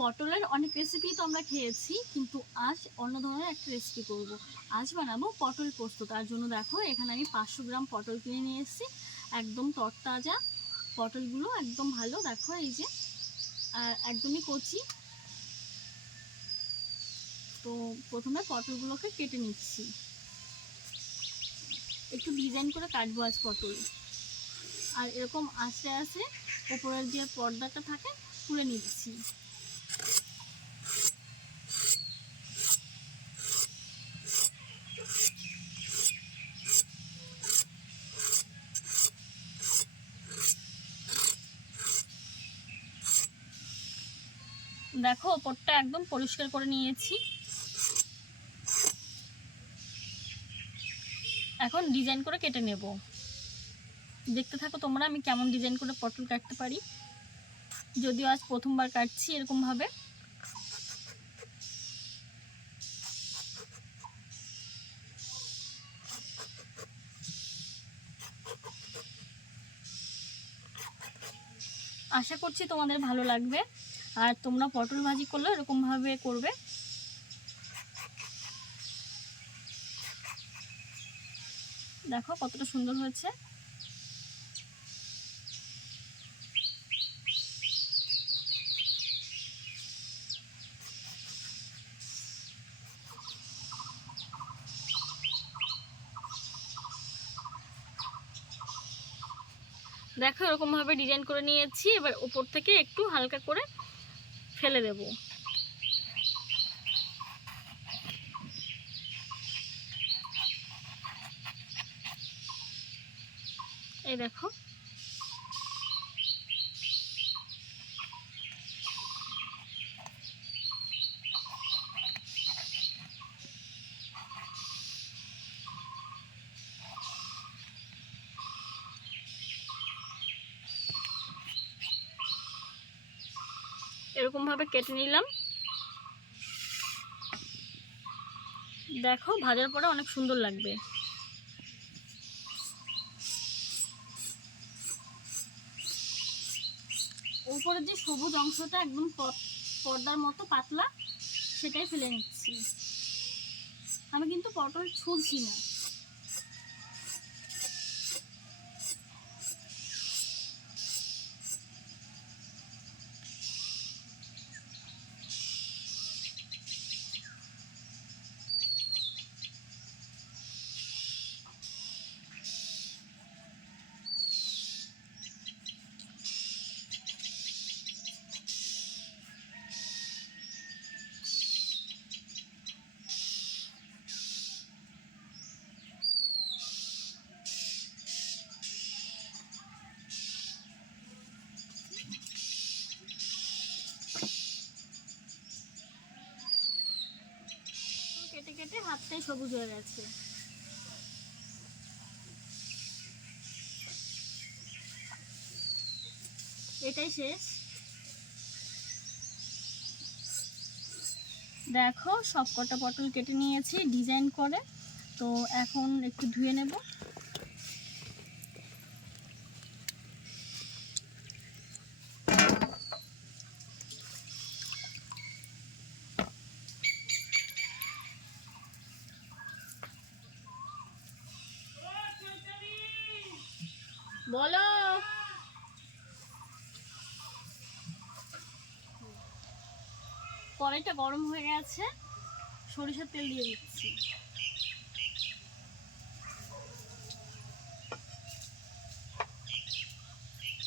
পটলের অনেক রেসিপি তো আমরা খেয়েছি, কিন্তু আজ অন্য ধরনের একটা রেসিপি করব। আজ বানাবো পটল পোস্ত। তার জন্য দেখো, এখানে আমি পাঁচশো গ্রাম পটল কিনে নিয়ে এসেছি, একদম তরতাজা পটলগুলো, একদম ভালো। দেখো এই যে আর একদমই কচি। তো প্রথমে পটলগুলোকে কেটে নিচ্ছি। একটু ডিজাইন করে কাটবো আজ পটল। আর এরকম আস্তে আস্তে উপরের যে পর্দাটা থাকে, তুলে নিচ্ছি। দেখো, ওপরটা একদম পরিষ্কার করে নিয়েছি। এখন ডিজাইন করে কেটে নেব। দেখতে থাকো তোমরা, আমি কেমন ডিজাইন করে পটল কাটতে পারি। যদিও আজ প্রথমবার কাটছি এরকমভাবে। আশা করছি তোমাদের ভালো লাগবে। আর তোমরা পটল ভাজি করলে এরকমভাবে করবে। দেখো কতটা সুন্দর হয়েছে। দেখো এরকম ভাবে ডিজাইন করে নিয়েছি। এবার উপর থেকে একটু হালকা করে ফেলে দেব। এই দেখো। এরকম ভাবে কেটে নিলাম। দেখো, ভাজার পরে অনেক সুন্দর লাগবে। উপরের যে সবুজ অংশটা একদম পর্দার মতো পাতলা, সেটাই ফেলে নিচ্ছি। আমি কিন্তু পটল ছুলছি না। কেটে হাতটাই সবুজ হয়ে গেছে। এটাই শেষ। দেখো সব কটা পটল কেটে নিয়েছি, ডিজাইন করে। তো এখন একটু ধুয়ে নেব। বলো। কড়াইটা গরম হয়ে গেছে, সরিষার তেল দিয়ে দিচ্ছি।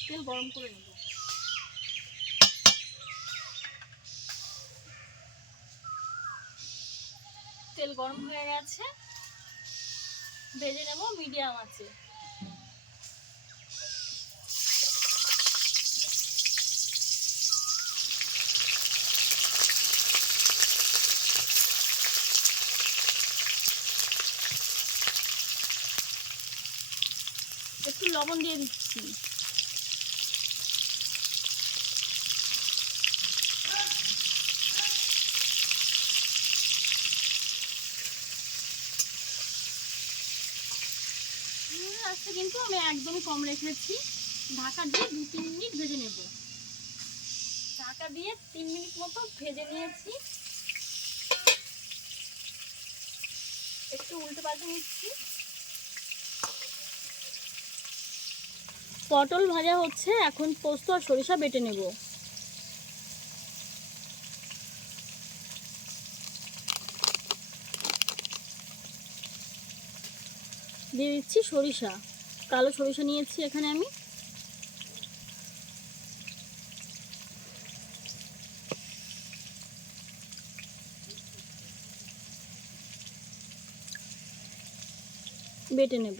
তেল গরম করে নেব। তেল গরম হয়ে গেছে, ভেজে নেব মিডিয়াম আছে একটু লবণ দিয়ে দিচ্ছি। আজকে কিন্তু আমি একদমই কম রেখেছি। ঢাকা দিয়ে দু তিন মিনিট ভেজে নেব। ঢাকা দিয়ে তিন মিনিট মতো ভেজে নিয়েছি। একটু উল্টে পাল্টে নিচ্ছি। পটল ভাজা হচ্ছে, এখন পোস্ত আর সরিষা বেটে নেব। দিয়ে দিচ্ছি সরিষা। কালো সরিষা নিয়েছি এখানে আমি। বেটে নেব।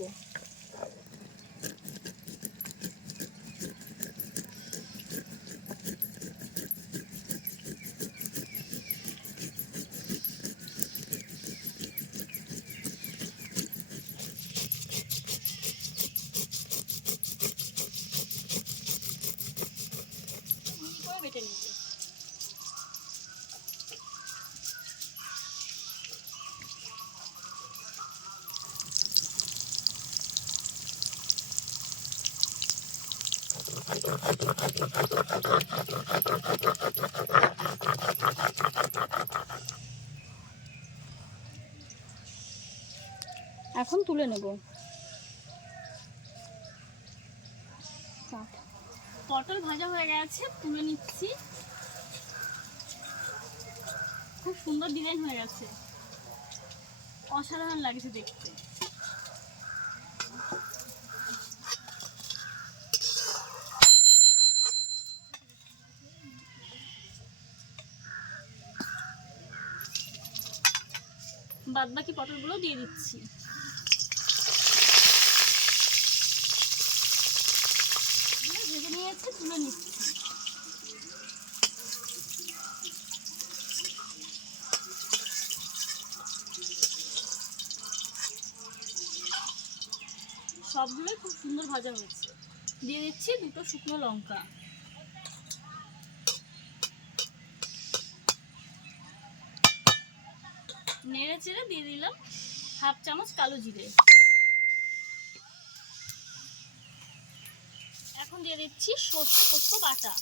এখন তুলে নেব। পটল ভাজা হয়ে গেছে, তুলে নিচ্ছি। খুব সুন্দর ডিজাইন হয়ে গেছে। অসাধারণ লাগছে দেখতে। বাদ বাকি পটলগুলো দিয়ে দিচ্ছি। তুলে নিচ্ছি। সবগুলোই খুব সুন্দর ভাজা হয়েছে। দিয়ে দিচ্ছি দুটো শুকনো লঙ্কা। নেড়ে চেড়ে দিয়ে দিলাম হাফ চামচ কালো জিরে। এখন দিয়ে দিচ্ছি সর্ষে পোস্ত বাটা।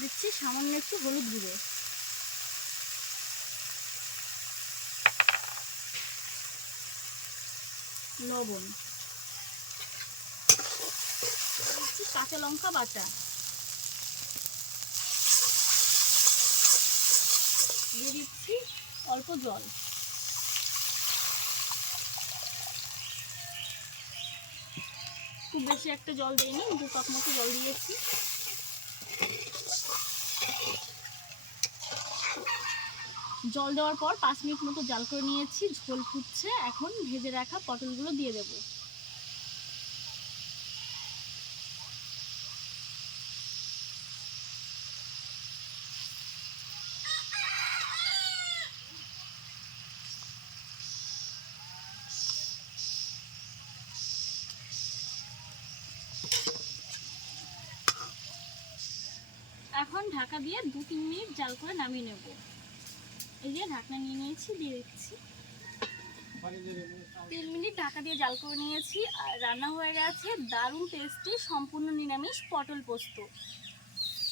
দিচ্ছি সামান্য একটু হলুদ গুঁড়ো। লবণ। কাঁচা লঙ্কা বাটা। দিয়ে দিচ্ছি অল্প জল। খুব বেশি একটা জল দিইনি, দু কাপ মতো জল দিয়েছি। জল দেওয়ার পর পাঁচ মিনিট মতো জাল করে নিয়েছি, ঝোল ফুটছে। এখন ভেজে রাখা পটলগুলো দিয়ে দেবো এখন ঢাকা দিয়ে দু তিন মিনিট জাল করে নামিয়ে নেব। এই যে ঢাকনা নিয়ে নিয়েছি, দিয়ে দিচ্ছি। তিন মিনিট ঢাকা দিয়ে জাল করে নিয়েছি, আর রান্না হয়ে গেছে দারুণ টেস্টি সম্পূর্ণ নিরামিষ পটল পোস্ত।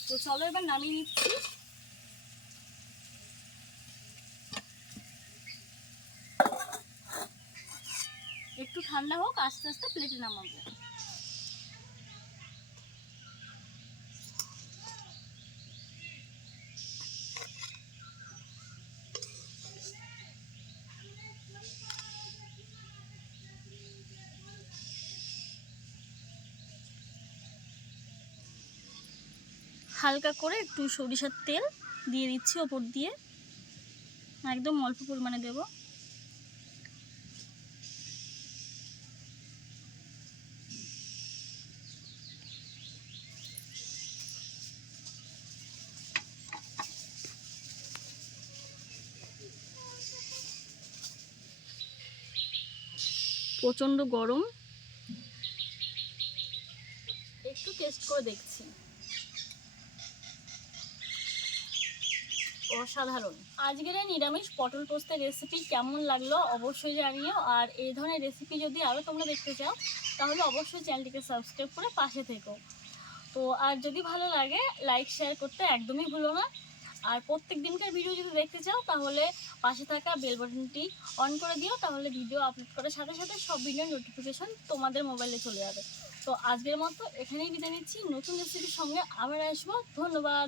তো চলো এবার নামিয়ে নিচ্ছি। একটু ঠান্ডা হোক, আস্তে আস্তে প্লেটে নামাবো। হালকা করে একটু সরিষার তেল দিয়ে দিচ্ছি ওপর দিয়ে। একদম অল্প পরিমাণে দেব। প্রচণ্ড গরম। একটু টেস্ট করে দেখছি। অসাধারণ। আজকের এই নিরামিষ পটল পোস্তের রেসিপি কেমন লাগল অবশ্যই জানিও। আর এই ধরনের রেসিপি যদি আরও তোমরা দেখতে চাও, তাহলে অবশ্যই চ্যানেলটিকে সাবস্ক্রাইব করে পাশে থেকো। তো আর যদি ভালো লাগে লাইক শেয়ার করতে একদমই ভুলো না। আর প্রত্যেক দিনকার ভিডিও যদি দেখতে চাও, তাহলে পাশে থাকা বেল বাটনটি অন করে দিও। তাহলে ভিডিও আপলোড করার সাথে সাথে সব ভিডিও নোটিফিকেশান তোমাদের মোবাইলে চলে যাবে। তো আজকের মতো এখানেই বিদায় নিচ্ছি। নতুন রেসিপির সঙ্গে আবার আসব। ধন্যবাদ।